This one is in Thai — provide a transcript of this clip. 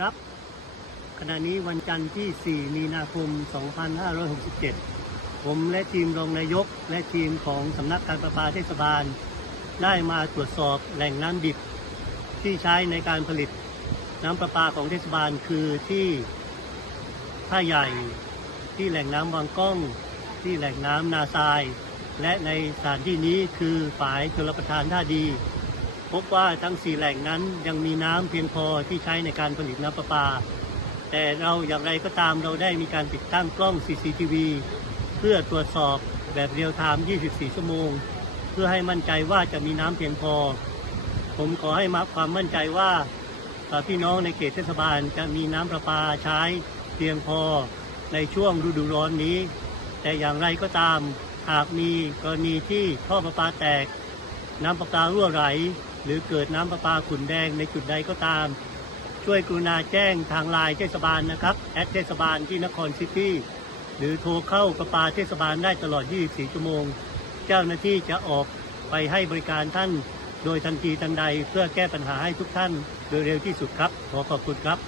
ครับ ขณะนี้วันจันทร์ที่ 4 มีนาคม 2567 ผมและทีมรองนายกและทีมของสำนักการประปาเทศบาล ได้มาตรวจสอบแหล่งน้ำดิบ ที่ใช้ในการผลิตน้ำประปาของเทศบาลคือที่ท่าใหญ่ที่แหล่งน้ำวังก้อง ที่แหล่งน้ำนาทราย และในสถานที่นี้คือฝายชลประทานท่าดี พบว่าทั้งสี่แหล่งนั้นยังมีน้ำเพียงพอที่ใช้ในการผลิตน้ำประปา แต่เราอย่างไรก็ตามเราได้มีการติดตั้งกล้อง CCTV เพื่อตรวจสอบแบบเรียลไทม์ 24 ชั่วโมง เพื่อให้มั่นใจว่าจะมีน้ำเพียงพอ ผมขอให้มาความมั่นใจว่าพี่น้องในเขตเทศบาลจะมีน้ำประปาใช้เพียงพอในช่วงฤดูร้อนนี้ แต่อย่างไรก็ตามหากมีกรณีที่ท่อประปาแตก น้ำประปารั่วไหล หรือเกิดน้ำประปาขุ่นแดงในจุดใดก็ตาม ช่วยกรุณาแจ้งทางไลน์เทศบาลนะครับแอดเทศบาลที่นครซิตี้หรือโทรเข้าประปาเทศบาลได้ตลอด 24 ชั่วโมง เจ้าหน้าที่จะออกไปให้บริการท่าน โดยทันทีทันใดเพื่อแก้ปัญหาให้ทุกท่านโดยเร็วที่สุดครับ ขอขอบคุณครับ